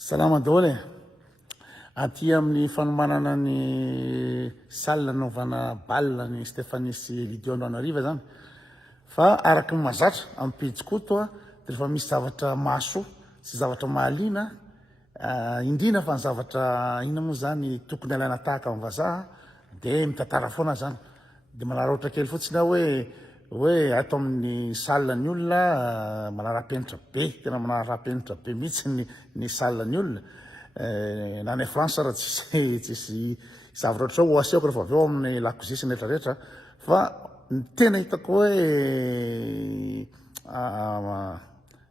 Salama daholo aty amin'ny fanomanana ny salle naovana balle ny Stéphanie sy Lydia Andohanariva zany fa araky ny mazatra amin'ny pejikoto dia rehefa misy zavatra mahasoa sy zavatra mahaliana indrina fa ny zavatra ina moa zany tokony alaina tahaka amin'ny vazaha dia mitantara foana zany dia manara ohatra kely fotsiny aho hoe ato amin'ny salle ny olona manara-penitra be tena manara-penitra be mihitsy ny salle ny olona na ny France raha tsisy zavatra ohatrao ho asehoko rehefa avy eo amin'ny lakozia sy ny rehetrarehetra fa ny tena hitako hoe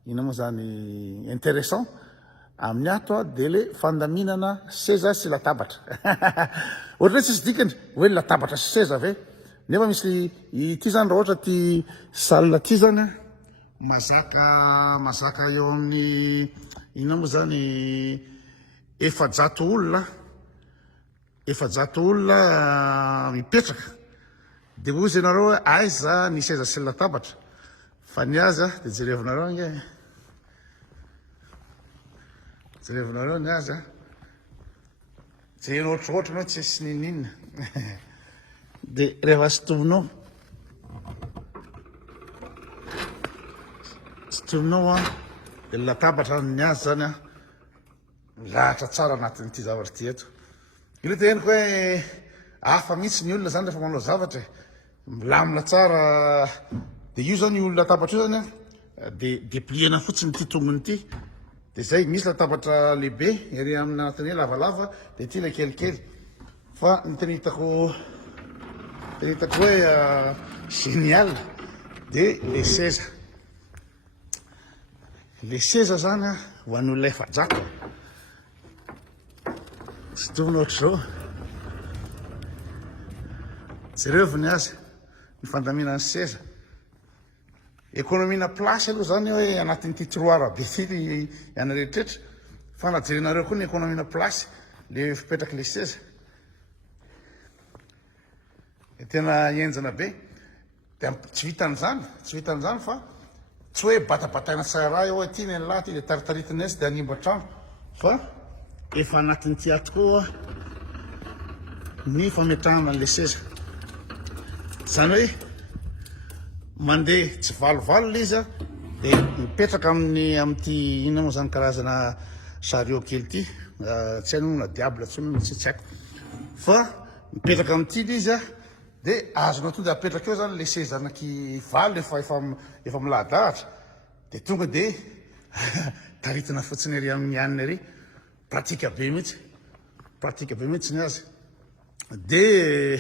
ina moa zany intéressant amin'ny ato dia le fandaminana seza sy latabatra ohatra hoe tsisy dikany hoe latabatra sy seza ve nefa misy ity zany raha ohatra ty salle ty zany mazaka eo amin'ny ina moa zany efajato olona mipetraka dia ozy ianareo hoe aiza ny seza sy latabatra fa ny aza dia jerevinareo nge jerevinareo ny aza jerena ohatrohatra anao tsy sy nininna dia rehefa sotovinao dia latabatra ny azy zany milahatra tsara anatin'ity zavatra ty eto ilo dia heniko hoe hafa mihitsy ny olona zany rehefa manao zavatra milamina tsara dia io zany io latabatra io zany dia pliena fotsiny ty tongony ity dia zay misy latabatra lehibe ery amin'ny anatiny lavalava dia ty le kelikely fa ny tena hitako hoe génial dia le seza zany ho an'ny olona efajato sy tovina ohatr'izao jereviny azy ny fandaminany seza économina place aloha zany hoe anatin'ity tiroara be ty iana rehetrrehetra fa najerenareo koa ny économina place le fipetraky le seza tena enjana be dia tsy vitan'izany fa tsy hoe batabataina tsara eo hoe ty ny an'lahy ty dia taritaritina azy dia animba trano fa efa anatin'ity ato koa ny fametrahana an'le seza zany hoe mandeha tsy valovalo le izy dia mipetraka amin'ity ina moa zany karazana chariot kely ty tsy haino na diable tsy haiko fa mipetraka amin'ity le izy dia azonao tonga apetraka eo zany le seza anaky valo efa milahadahatra dia tonga dia taritina fotsiny ery amin'ny anina ery pratika be mihitsy ny azy dia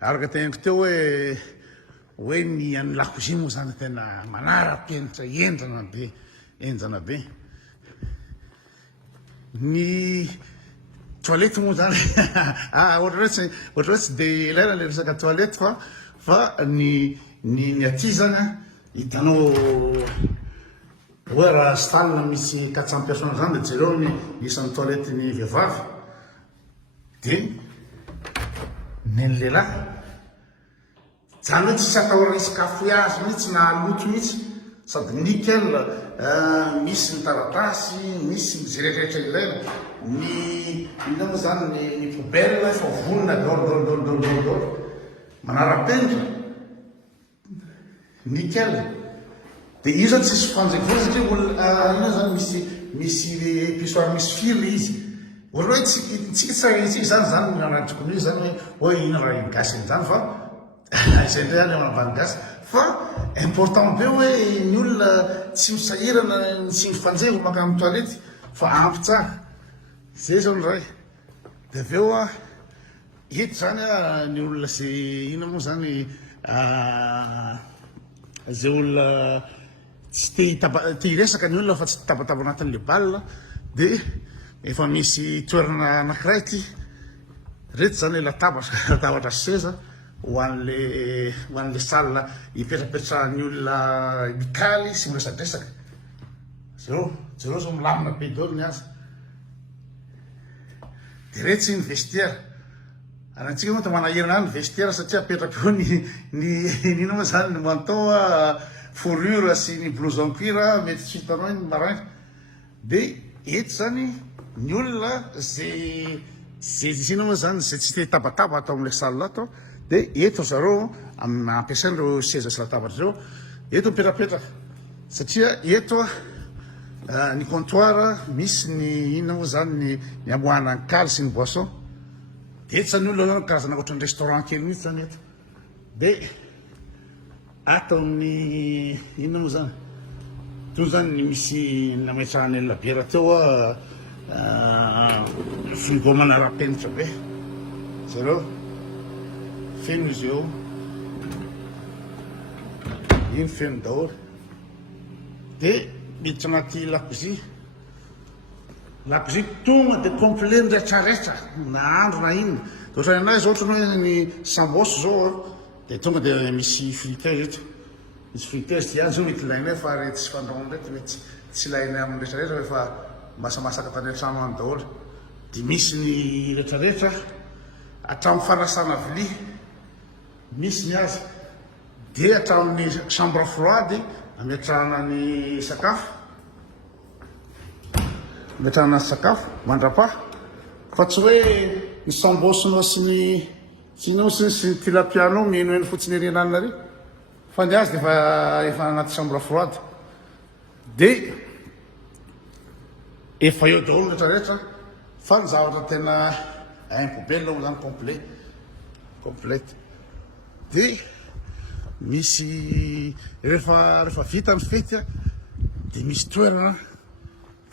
araka tenako teo hoe ny an'ny lakozia moa zany tena manara-penitra enjana be ny toilette moa zany ohatra hoe tsy dia ilaina le resaka toilette fa ny aty zany hitanao hoe raha stalina misy 400 personnes zany dia jereo ny isan'ny toilette ny vehivavy dia ny lehilahy zany hoe tsisy atahorana sakafo azy mihitsy na loto mihitsy sady nickel misy ny taratasy misy zay rehetrarehetra ilaina ny ina moa zany ny poubelle fa vonona dolo manara-penitra nickel dia io zany tsisy fanjaikivona satria ina zany misy pisoir misy fil izy ohatra hoe tsika zany nanatokony io zany hoe ina raha ingasiny zany fa izay ndray any manambany gasy fa important be hoe ny olona tsy misahirana sy mifanjay ho maka amin'ny toilette fa ampy tsara zay zao ny ray dia avy eo eto zany ny olona zay ina moa zany zay olona tsy te hiresaka ny olona fa tsy tabataba anatin'le balle dia efa misy toerana anankiray ty reto zany latabatra sy seza ho an'le salle hipetrapetrahan'ny olona mikaly sy miresadresaka jereo zao milamina be dolo ny azy dia retsy ny vestiaire anantsika moa ta manahirana ny vestiaire satria apetraka eo ny ina moa zany ny manteau fourrure sy ny blouson cuir mety tsy hitanao ny maraina dia eto zany ny olona zay zina moa zany zay tsy te tabataba atao amin'ilay salina ato dia eto zareo amina ampiasain'ireo seza sy latabatra ireo eto mipetrapetraka satria eto ny comptoir misy ny inona moa zany ny amoahana ny kaly sy ny boisson dia eto zany olona zany karazana ohatrany restaurant kely mihitsy zany eto dia ato amin'ny inona moa zany toy zany ny misy namaitsahany labiera teo frigo manara-penitra be zareo feno izy eo iny feno daholo dia miditra anaty lakozia tonga dia complet ny rehetrarehetra na andro na inona dia ohatrany anazy ohatra hoe ny sambosy zao dia tonga dia misy friteur eto misy friteur sy ihany zao mety ilainay fa rety sy fandrahoana rety mety tsy ilainay amin'ny rehetrarehetra rehefa masamasaka tany an-trano any daholo dia misy ny rehetrarehetra hatramin'ny fanasana vilia misy ny azy dia hatramin'ny chambre froide ametrahana ny sakafo mandrapaha fa tsy hoe ny sambosinao sy ny sinao sy ny tilapianao mihenoheno fotsiny erenanina ary fa ny azy dia efa anaty chambre froide dia efa eo daholo rehetrarehetra fa ny zavatra tena impobelina moa zany complete dia misy rehefa vita ny fety dia misy toerana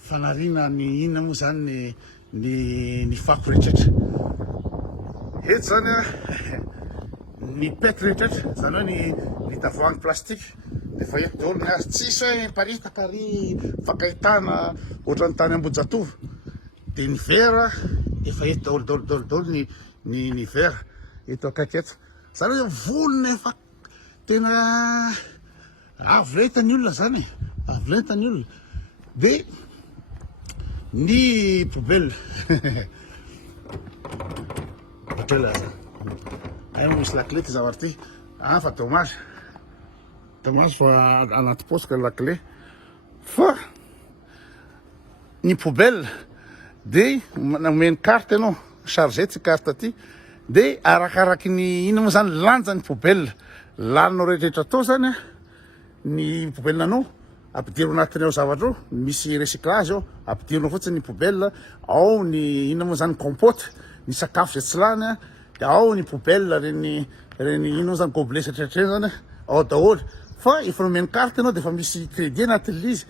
fanariana ny inona moa zany ny fako rehetrarehetra eto zany ny pety rehetrarehetra zany hoe ny tavoahangy plastika dia efa eto daholo ny azy tsisy hoe miparitaka ary fakahitana ohatra ny tany Ambojatovo dia ny vera efa eto daholo ny vera eto akaiky eto zany hoe volona efa tena avolenta ny olona zany avolenta ny olona dia ny poubelle hôtel aza ay moa misy lakile ty zavatra ty fa dommage fa anaty posika lakile fa ny poubelle dia nomeny carte ianao charge ty carte ty dia arakaraky ny ina moa zany lanja ny poubelle laninao rehetrarehetra atao zany ny poubelle anao ampidirao anatiny ao zavatra ao misy recyclage ao ampidirao fotsiny ny poubelle ao ny inona moa zany compote ny sakafo zay tsy lany dia ao ny poubelle reny inona zany gobelet rehetrarehetra zany ao daholo fa efa nomeny carte ianao dia efa misy crédit anatin'ilay izy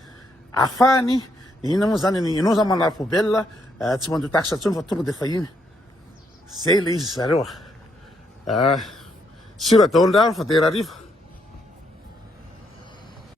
ahafahany inona moa zany ianao zany manary poubelle tsy mandoa taxe intsony fa tonga dia efa iny zay le izy zareo sira daholo ndraro fa dia rariva